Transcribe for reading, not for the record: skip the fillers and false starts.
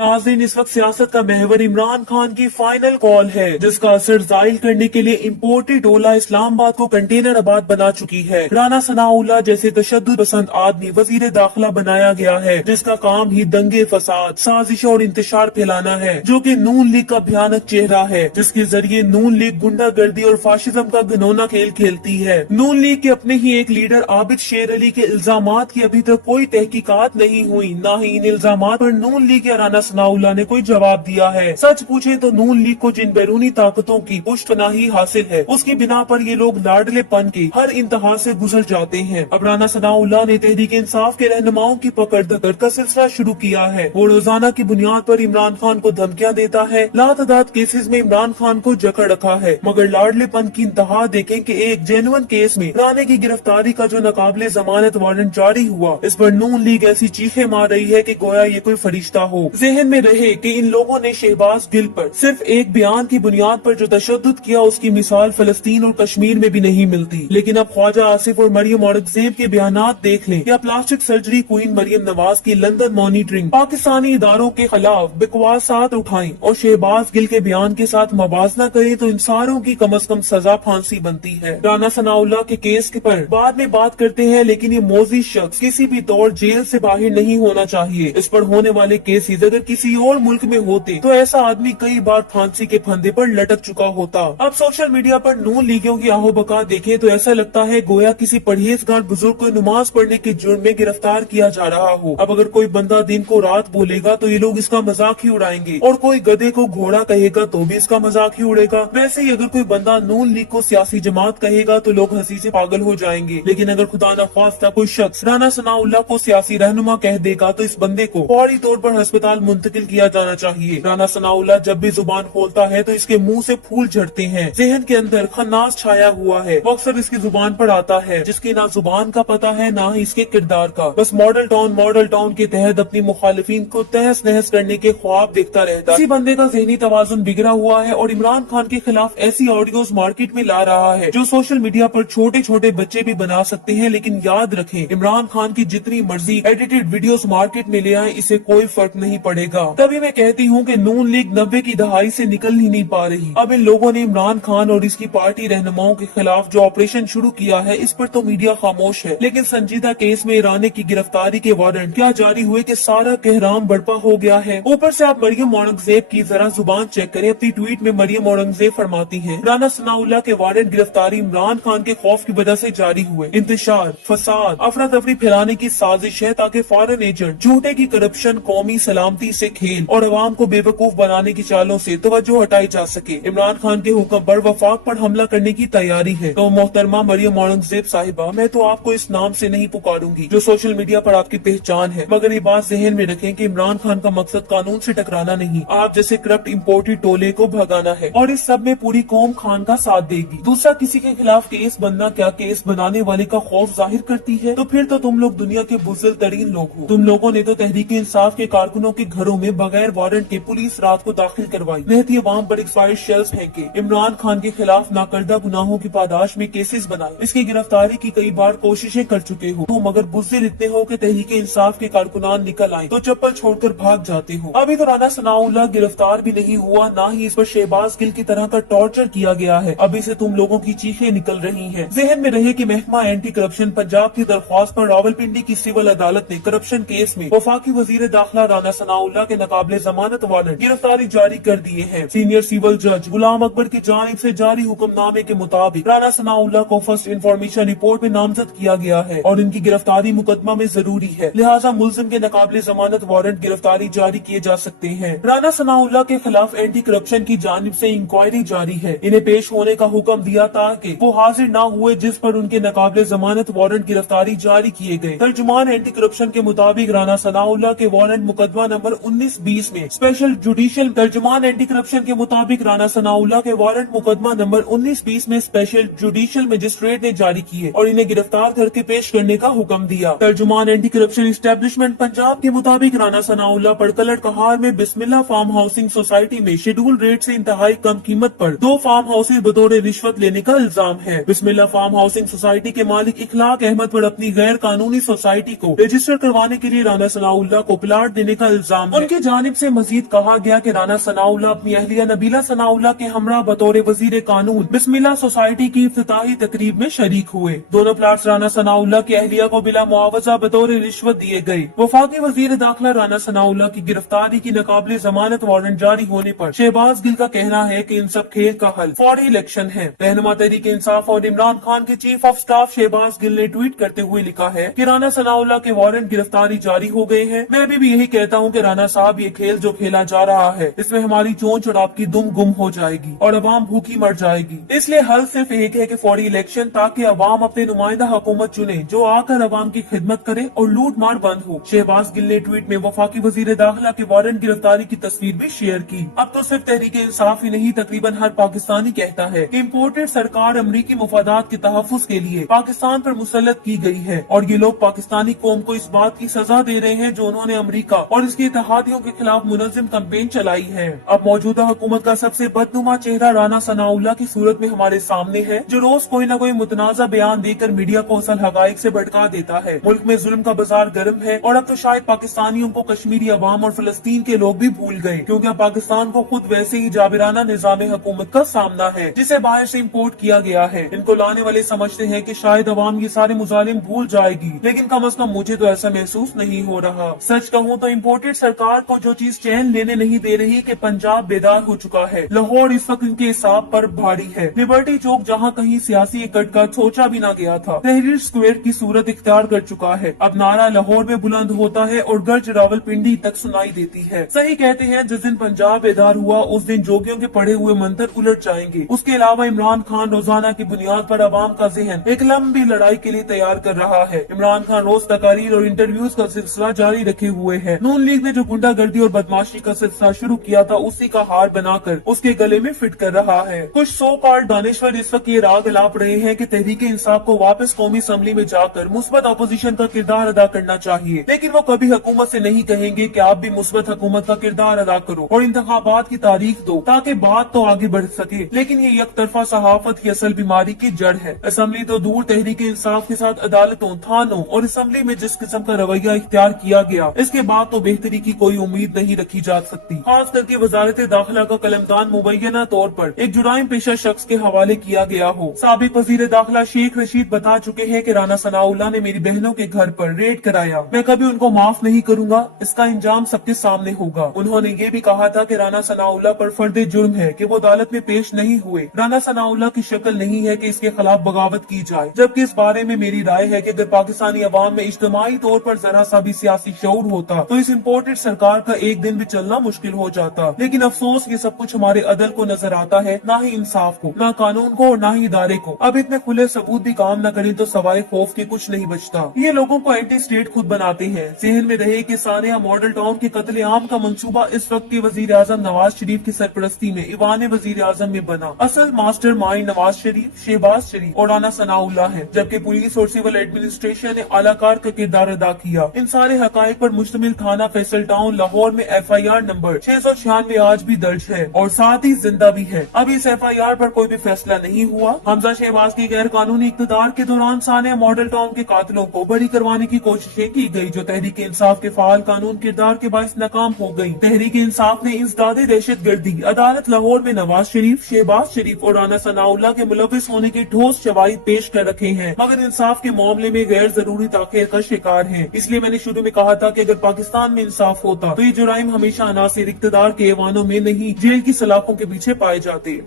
नाज़रीन, इस वक्त सियासत का महवर इमरान खान की फाइनल कॉल है, जिसका असर जाहिर करने के लिए इम्पोर्टेड डोला इस्लामाबाद को कंटेनर आबाद बना चुकी है। राना सनाउल्लाह जैसे तशद्दुद पसंद आदमी वजीर दाखिला बनाया गया है, जिसका काम ही दंगे फसाद, साजिश और इंतशार फैलाना है, जो कि नून लीग का भयानक चेहरा है, जिसके जरिए नून लीग गुंडागर्दी और फाशिज्म का घिनौना खेल खेलती है। नून लीग के अपने ही एक लीडर आबिद शेर अली के इल्जामात की अभी तक कोई तहकीकात नहीं हुई, न ही इन इल्जामात पर नून लीग या राना सनाउल्लाह ने कोई जवाब दिया है। सच पूछे तो नून लीग को जिन बैरूनी ताकतों की पुष्टपनाही हासिल है, उसकी बिना पर ये लोग लाडलेपन के हर इंतहा से गुजर जाते हैं। अब राना सनाउल्लाह ने तहरीक इंसाफ के रहनुमाओं की पकड़ दकड़ का सिलसिला शुरू किया है। वो रोजाना की बुनियाद पर इमरान खान को धमकियां देता है। लातादाद केसेस में इमरान खान को जकड़ रखा है, मगर लाडलेपन की इंतहा देखें कि एक जेन्युइन केस में राणे की गिरफ्तारी का जो नाकाबिले जमानत वारंट जारी हुआ, इस पर नून लीग ऐसी चीखें मार रही है कि गोया ये कोई फरिश्ता हो। जहन में रहे कि इन लोगों ने शहबाज गिल पर सिर्फ एक बयान की बुनियाद पर जो तशद्दुद किया, उसकी मिसाल फलस्तीन और कश्मीर में भी नहीं मिलती। लेकिन अब ख्वाजा आसिफ और मरियम औरंगजेब के बयानात देख लें, या plastic surgery queen Maryam Nawaz की लंदन मॉनिटरिंग, पाकिस्तानी इदारों के खिलाफ बकवासात उठाएं और शहबाज गिल के बयान के साथ मवाजना करें, तो इन सारों की कम अज कम सजा फांसी बनती है। राना सनाउल्लाह के केस के पर बाद में बात करते हैं, लेकिन ये मोजी शख्स किसी भी तौर जेल से बाहर नहीं होना चाहिए। इस पर होने वाले केसेस अगर किसी और मुल्क में होते तो ऐसा आदमी कई बार फांसी के फंदे पर लटक चुका होता। अब सोशल मीडिया पर नून लीगियों की आहो बका देखें तो ऐसा लगता है गोया किसी परहेजगार बुजुर्ग को नमाज पढ़ने के जुर्म में गिरफ्तार किया जा रहा हो। अब अगर कोई बंदा दिन को रात बोलेगा तो ये लोग इसका मजाक ही उड़ाएंगे, और कोई गधे को घोड़ा कहेगा तो भी इसका मजाक ही उड़ेगा। वैसे ही अगर कोई बंदा नून लीग को सियासी जमात कहेगा तो लोग हंसी से पागल हो जाएंगे। लेकिन अगर खुदा न ख्वास्ता कोई शख्स राना सनाउल्लाह को सियासी रहनुमा कह देगा तो इस बंदे को फौरी तौर पर अस्पताल मुंतकिल किया जाना चाहिए। राना सनाउल्लाह जब भी जुबान खोलता है तो इसके मुंह से फूल झड़ते हैं, जहन के अंदर खन्नास छाया हुआ है, वो अक्सर इसकी जुबान पर आता है, जिसकी ना जुबान का पता है ना ही इसके किरदार का। बस मॉडल टाउन के तहत अपनी मुखालिफिन को तहस नहस करने के ख्वाब देखता रहता है। इसी बंदे का ज़हनी तवाज़ुन बिगड़ा हुआ है और इमरान खान के खिलाफ ऐसी ऑडियोज मार्केट में ला रहा है जो सोशल मीडिया पर छोटे छोटे बच्चे भी बना सकते हैं। लेकिन याद रखें, इमरान खान की जितनी मर्जी एडिटेड वीडियोस मार्केट में ले आए, इससे कोई फर्क नहीं पड़ेगा। तभी मैं कहती हूँ कि नून लीग 90 की दहाई से निकल ही नहीं पा रही। अब इन लोगों ने इमरान खान और इसकी पार्टी रहनुमाओं के खिलाफ जो ऑपरेशन शुरू किया है, इस पर तो मीडिया खामोश है। लेकिन संजीदा केस में राणे की गिरफ्तारी के वारंट क्या जारी हुए कि सारा कहराम बर्पा हो गया है। ऊपर से आप मरियम औरंगजेब की जरा जुबान चेक करें। अपनी ट्वीट में मरियम औरंगजेब फरमाती है, राना सनाउल्लाह के वारंट गिरफ्तारी इमरान खान के खौफ की वजह से जारी हुए। इंतशार, फसाद, अफरा तफरी फैलाने की साजिश है ताकि फॉरेन एजेंट झूठे की करप्शन, कौमी सलामती से खेल और अवाम को बेवकूफ बनाने की चालों से तवज्जो हटाई जा सके। इमरान खान के हुक्म पर वफाक पर हमला करने की तैयारी है। तो मोहतरमा मरियम औरंगजेब साहिबा, मैं तो आपको इस नाम से नहीं पुकारूंगी जो सोशल मीडिया पर आपकी पहचान है, मगर ये बात जहन में रखें कि इमरान खान का मकसद कानून से टकराना नहीं, आप जैसे करप्ट इम्पोर्टेड टोले को भगाना है। और इस सब में पूरी कौम खान का साथ देगी। दूसरा, किसी के खिलाफ केस बनना क्या केस बनाने वाले का खौफ जाहिर करती है? तो फिर तो तुम लोग दुनिया के बुज़दिल तरीन लोग हो। तुम लोगों ने तो तहरीक इंसाफ के कारकुनों के घरों में बगैर वारंट के पुलिस रात को दाखिल करवाई, निहती अवाम पर एक्सपायर्ड शेल्स फेंके, इमरान खान के खिलाफ नाकर्दा गुनाहों की पादाश में केसेस बनाए, इसकी गिरफ्तारी की कई बार कोशिशें कर चुके हो। तो मगर बुज़दिल इतने हो कि तहरीक इंसाफ के कारकुनान निकल आए तो चप्पल छोड़कर भाग जाते हो। अभी तो राना सनाउल्लाह गिरफ्तार भी नहीं हुआ, ना ही इस पर शहबाज गिल की तरह का टॉर्चर किया गया है। अभी से तुम लोगों की चीखें निकल रही हैं। जहन में रहे कि महकमा एंटी करप्शन पंजाब की दरख्वास्त पर रावलपिंडी की सिविल अदालत ने करप्शन केस में वफाकी वजीर दाखिला राना सनाउल्लाह के नाकाबिले जमानत वारंट गिरफ्तारी जारी कर दिए हैं। सीनियर सिविल जज गुलाम अकबर की जानिब से जारी हुक्मनामे के मुताबिक राना सनाउल्लाह को फर्स्ट इन्फॉर्मेशन रिपोर्ट में नामजद किया गया है और इनकी गिरफ्तारी मुकदमा में जरूरी है, लिहाजा मुल्जिम के नाकाबिले जमानत वारंट गिरफ्तारी जारी किए जा सकते हैं। राना सनाउल्लाह के खिलाफ एंटी करप्शन की जानिब से इंक्वायरी जारी है। इन्हें पेश होने का हुक्म दिया ताकि वो हाजिर न हुए, जिस पर उनके नाकाबिले जमानत वारंट गिरफ्तारी जारी किए गए। तर्जुमान एंटी करप्शन के मुताबिक राना सनाउल्लाह के वारंट मुकदमा नंबर 19-20 में स्पेशल जुडिशियल तर्जुमान एंटी करप्शन के मुताबिक राना सनाउल्लाह के वारंट मुकदमा नंबर 19-20 में स्पेशल जुडिशियल मजिस्ट्रेट ने जारी किए और इन्हें गिरफ्तार करके पेश करने का हुक्म दिया। तर्जुमान एंटी करप्शन इस्टेब्लिशमेंट पंजाब के मुताबिक राना सनाउल्लाह पर कलट कहार में बिस्मिल्लाह फार्म हाउसिंग सोसाइटी में शेड्यूल रेट से इंतहाई कम कीमत पर 2 फार्म हाउसेज बतौर रिश्वत लेने का इल्जाम है। बिस्मिल्लाह फार्म हाउसिंग सोसाइटी के मालिक इखलाक अहमद पर अपनी गैर कानूनी सोसाइटी को रजिस्टर करवाने के लिए राना सनाउल्लाह को प्लाट देने का इल्जाम है। उनकी जानिब से मजीद कहा गया कि राना सनाउल्लाह अपनी अहलिया नबीला सनाउल्लाह के हमरा बतौर वजीर कानून बिस्मिल्लाह सोसाइटी की इफ्तिताही तकरीब में शरीक हुए। दोनों प्लाट्स राना सनाउल्लाह की अहलिया को बिला मुआवजा बतौर रिश्वत दिए गए। वफाकी वजीर दाखिला राना सनाउल्लाह की गिरफ्तारी की नाकाबिले जमानत वारंट जारी होने पर शहबाज गिल का कहना है कि इन सब खेल का हल फौरी इलेक्शन है। रहनुमा तहरीक इंसाफ और इमरान खान के chief of staff Shahbaz Gill ने ट्वीट करते हुए लिखा है कि राना सनाउल्लाह के वारंट गिरफ्तारी जारी हो गए हैं। मैं भी यही कहता हूँ कि राना साहब, ये खेल जो खेला जा रहा है इसमें हमारी चोंच और आपकी दुम गुम हो जाएगी और अवाम भूखी मर जाएगी। इसलिए हल सिर्फ एक है कि फौरी इलेक्शन, ताकि अवाम अपने नुमाइंदा हुकूमत चुने जो आकर अवाम की खिदमत करे और लूट मार बंद हो। शहबाज गिल ने ट्वीट में वफाकी वजीर दाखिला के वारंट गिरफ्तारी की तस्वीर भी शेयर की। अब तो सिर्फ तहरीक इंसाफ ही नहीं, तकरीबन हर पाकिस्तानी कहता है कि इम्पोर्टेड सरकार अमरीकी मुफादात के तहफ्फुज़ के लिए पाकिस्तान पर मुसल्लत की गई है और ये लोग पाकिस्तानी कौम को इस बात की सजा दे रहे हैं जो उन्होंने अमरीका और इसके इत्तेहादियों के खिलाफ मुनज़्ज़म कैंपेन चलाई है। अब मौजूदा हुकूमत का सबसे बदनुमा चेहरा राना सनाउल्लाह की सूरत में हमारे सामने है, जो रोज कोई न कोई मुतनाज़ा बयान देकर मीडिया को असल हक़ाइक़ से भटका देता है। मुल्क में जुल्म का बाजार गर्म है और अब तो शायद पाकिस्तानियों को कश्मीरी अवाम और फलस्तीन के लोग भी भूल गए, क्योंकि अब पाकिस्तान को खुद वैसे ही जाबिराना निज़ाम हुकूमत का सामना है जिसे बाहर से इम्पोर्ट किया गया है। इनको लाने वाले समझते हैं कि शायद अवाम ये सारे मुजालिम भूल जाएगी, लेकिन कम अज कम मुझे तो ऐसा महसूस नहीं हो रहा। सच कहूँ तो इम्पोर्टेड सरकार को जो चीज चैन लेने नहीं दे रही कि पंजाब बेदार हो चुका है। लाहौर इस वक्त इनके हिसाब पर भारी है। लिबर्टी चौक जहाँ कहीं सियासी इकट्ठ का सोचा भी न गया था, तहरीर स्क्वायर की सूरत इख्तियार कर चुका है। अब नारा लाहौर में बुलंद होता है और गर्ज रावलपिंडी तक सुनाई देती है। सही कहते हैं, जिस दिन पंजाब बेदार हुआ उस दिन जोगियों के पढ़े हुए मंत्र उलट जाएंगे। उसके अलावा इमरान खान रोजाना की बुनियाद पर अवाम का जहन एक लंबी लड़ाई के लिए तैयार कर रहा है। इमरान खान रोज तकारीर और इंटरव्यूज का सिलसिला जारी रखे हुए है। नून लीग ने जो गुंडागर्दी और बदमाशी का सिलसिला शुरू किया था, उसी का हार बनाकर उसके गले में फिट कर रहा है। कुछ सो कॉल्ड दानिश्वर इस वक्त ये राग अलाप रहे हैं कि तहरीक इंसाफ को वापस कौमी असम्बली में जाकर मुस्बत अपोजिशन का किरदार अदा करना चाहिए, लेकिन वो कभी हुकूमत से नहीं कहेंगे कि आप भी मुस्बत हुकूमत का किरदार अदा करो और इंतखाबात की तारीख दो, ताकि बात तो आगे बढ़ सके। लेकिन ये एक तरफा सहाफत की असल बीमारी की जड़ है। असम्बली तो दूर, तहरीक इंसाफ के साथ अदालतों, थानों और असम्बली में जिस किस्म का रवैया इख्तियार किया गया, इसके बाद तो बेहतरी की कोई उम्मीद नहीं रखी जा सकती। खास करके वजारत दाखिला का कलमदान मुबैना तौर पर एक जुराइम पेशा शख्स के हवाले किया गया हो। साबिक वजीर दाखिला शेख रशीद बता चुके हैं कि राना सनाउल्लाह ने मेरी बहनों के घर पर रेड कराया, मैं कभी उनको माफ नहीं करूंगा, इसका इंजाम सबके सामने होगा। उन्होंने ये भी कहा था कि राना सनाउल्लाह पर फर्दे जुर्म है कि वो अदालत में पेश नहीं हुए। राना सनाउल्लाह की शक्ल नहीं है कि इसके खिलाफ बगावत की जाए, जबकि इस बारे में मेरी राय है कि अगर पाकिस्तानी अवाम में इज्तिमाई तौर पर जरा सा भी सियासी शऊर होता तो इस इम्पोर्टेड सरकार का एक दिन भी चलना मुश्किल हो जाता। लेकिन अफसोस ये सब कुछ हमारे अदल को नजर आता है, ना ही इंसाफ को, ना कानून को और ना ही इदारे को। अब इतने खुले सबूत भी काम न करें तो सवाए खौफ के कुछ नहीं बचता। ये लोगों को एंटी स्टेट खुद बनाते हैं। जहन में रहे कि सानिया मॉडल टाउन के कत्ले आम का मंसूबा इस वक्त के वजीर आजम नवाज शरीफ की सरपरस्ती में ईवान वजीर आजम में बना। असल मास्टर माइंड नवाज शरीफ, शहबाज शरीफ और राना सनाउल्लाह है, जबकि पुलिस और सिविल एडमिनिस्ट्रेशन ने आलाकार का किरदार अदा किया। इन सारे हकायक पर मुश्तमिल थाना फैसल टाउन लाहौर में FIR नंबर 696 आज भी दर्ज है और साथ ही जिंदा भी है। अब इस FIR पर कोई भी फैसला नहीं हुआ। हमजा शहबाज की गैर कानूनी इक़्तिदार के दौरान सानिया मॉडल टाउन के कातिलों को बरी करवाने की कोशिशें की गई, जो तहरीक इंसाफ के फाल कानून किरदार के बाइस नाकाम हो गयी। तहरीक इंसाफ ने इंसदादे दहशत गर्दी अदालत लाहौर में नवाज शरीफ, शहबाज शरीफ और राना सनाउल्लाह के मुलविस होने के ठोस शवाहिद पेश कर रखे हैं, मगर इंसाफ के मामले में गैर जरूरी ताख़ीर का शिकार है। इसलिए मैंने शुरू में कहा था कि अगर पाकिस्तान में इंसाफ होता तो ये जुराइम हमेशा अनासिर इक़्तिदार के ऐवानों में नहीं, जेल की सलाखों के पीछे पाए जाते।